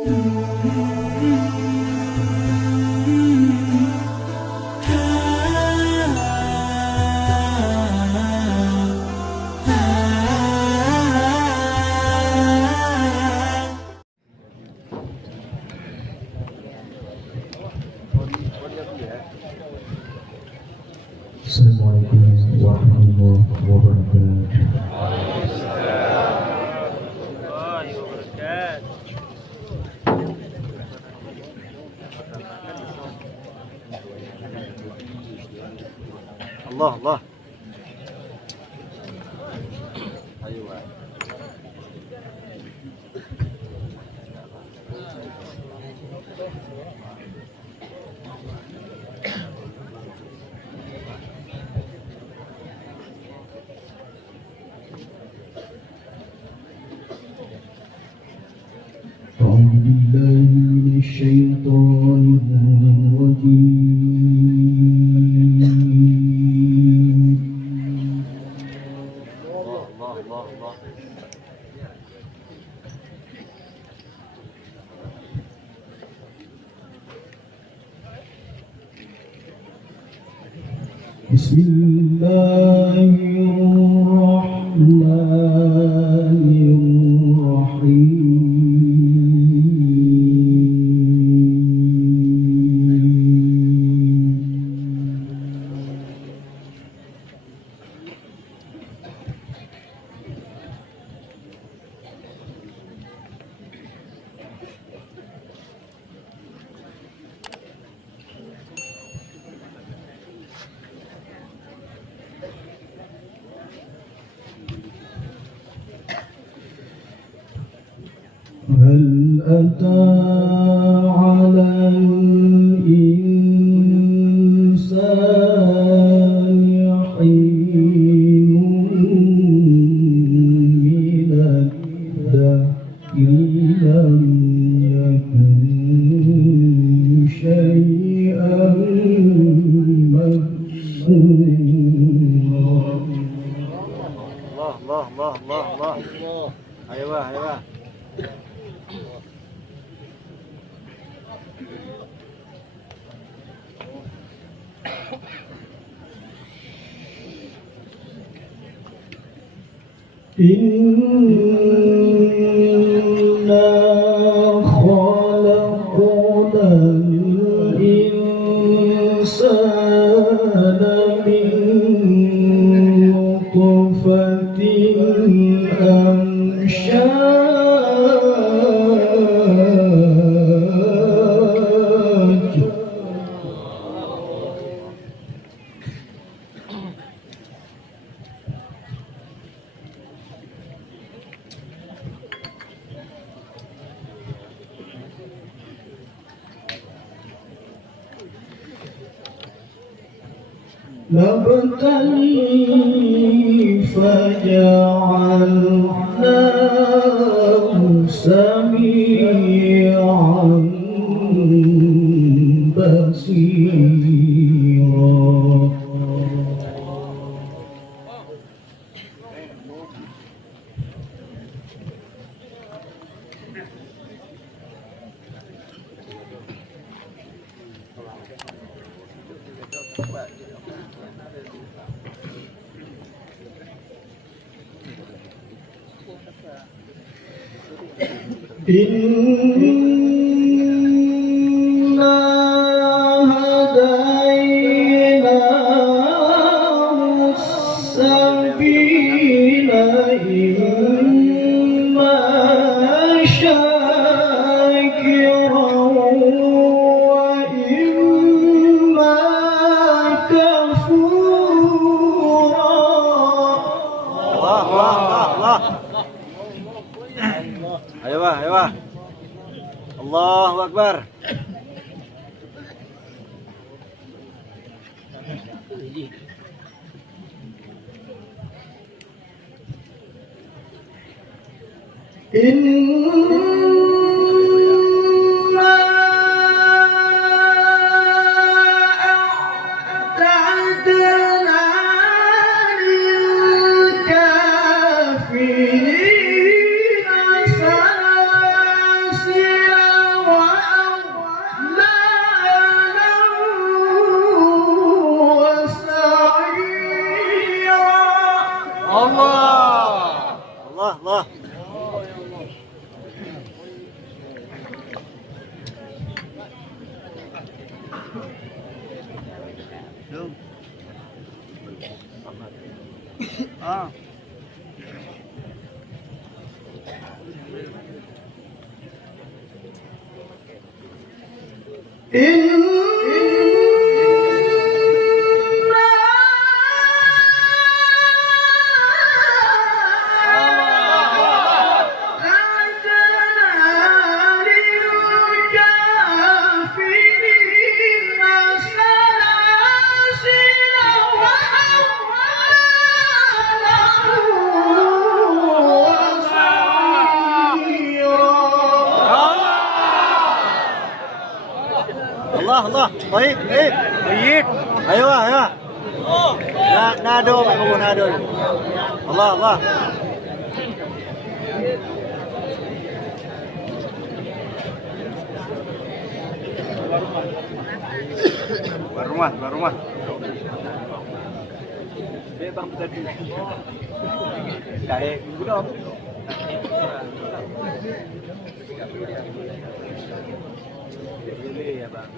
Assalamualaikum warahmatullahi wabarakatuh. Allah Allah. Ayo. أعوذ بالله من الشيطان الرجيم. Allah Allah Allah. هل أتى على الإنسان حين من الدهر لم يكن شيئا مذكورا. Allah Allah Allah Allah Allah. Ayo ayo. إنا خلقنا الإنسان من نطفة أمشاج نبتليه فجعلناه سميعا بصيرا. إنا هديناه السبيل إما شاكرا وإما كفورا. Allah Allah Allah. Ayo ayo. Allahu Akbar. إنا أعتدنا للكافرين سلاسل الله الله طيب طيب طيب ايوه ايوه نادوا ابو نادوا الله الله rumah dia bang tadi cari minggu dong ya bang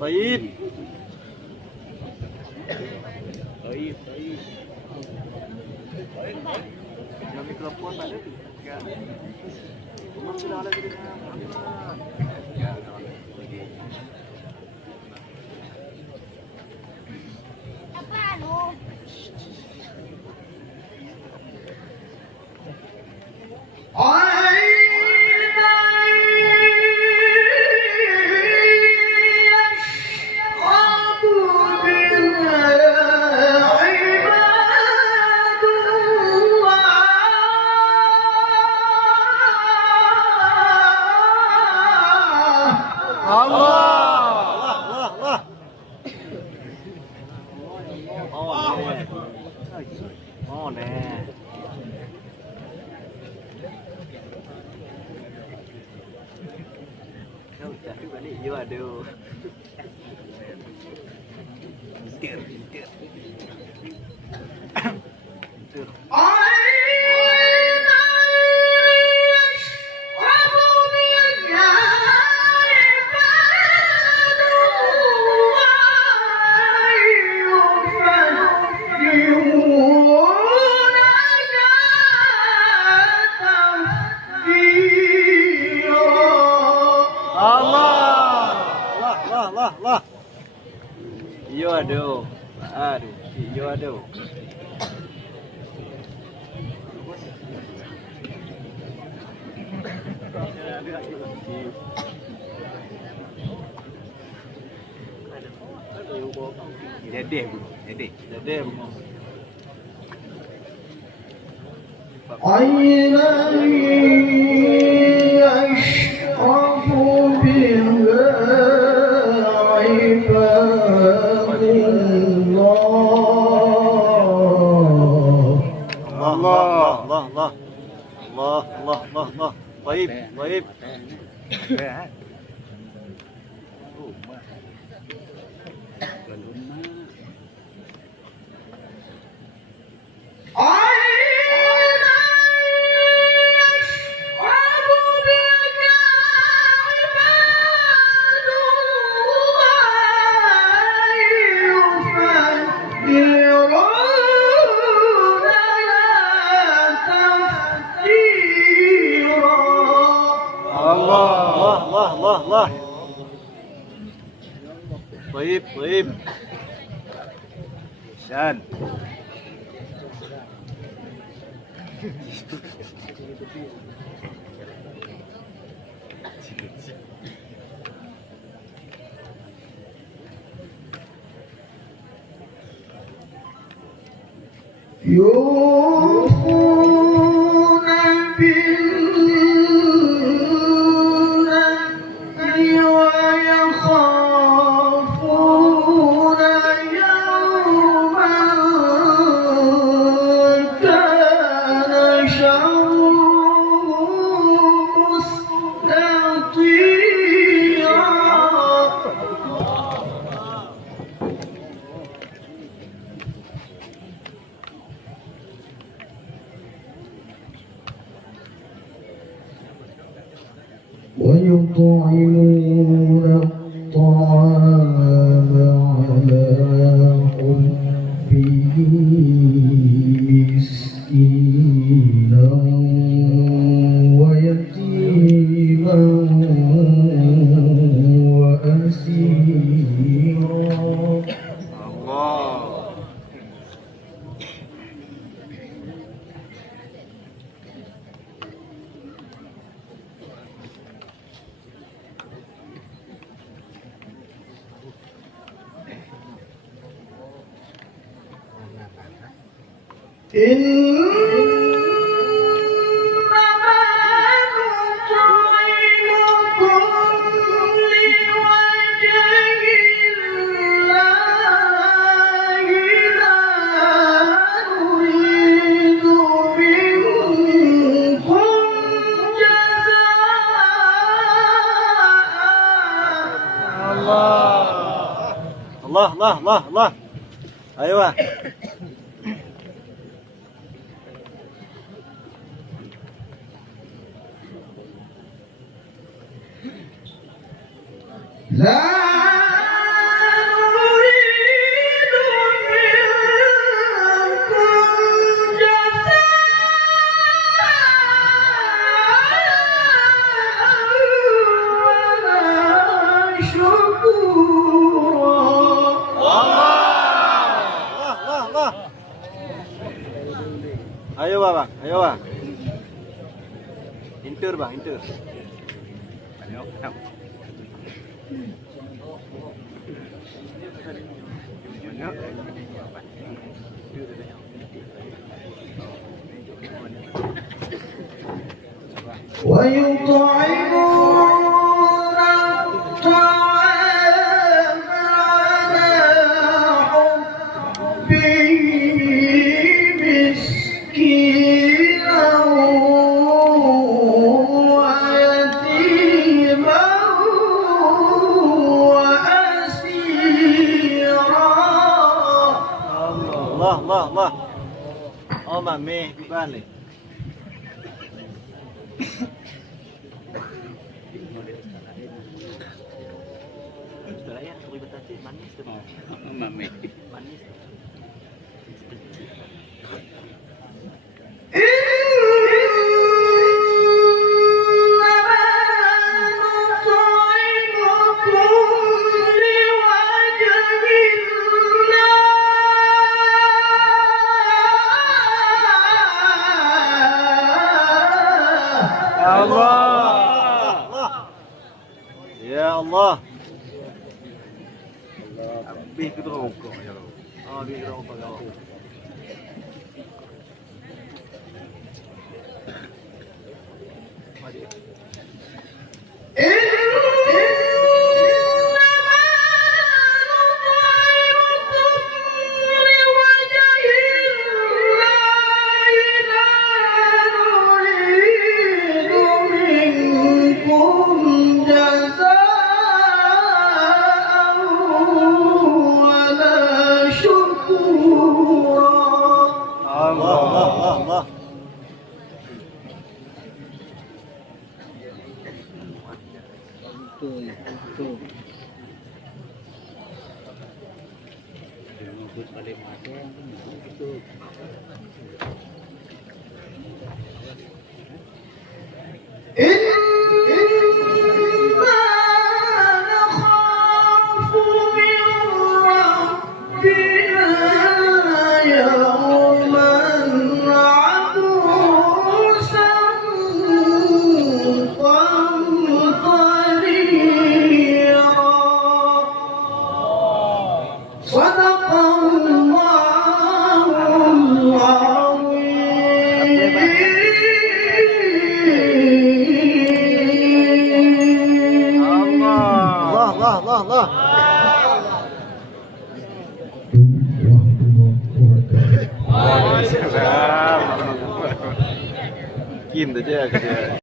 طيب طيب طيب yang mikrofon ada tu kan rumah sudah ada di ya apa lu Oh nè đâu chạy cái này vô đều tiền Allah. Iyo aduh. Iyo aduh. Dedeh. Allah. Baik. Allah. Baik. San. ويطعمون الطعام على حبه مسكينا ويتيما وأسيرا. Allah. Ayo ah. لا نريد منكم جزاء ولا شكورا. Allah. Ayo bang, ayo bang. Inter bang, inter. Ayo. ويطعمون الطعام على حبه مسكينا ويتيما وأسيرا. Allah. Oh mami, di balik. Manis. Allah. Ya Allah. Habis ke rokok ya. Habis rokok ya. Allah. Allah. Kim tu je kerja.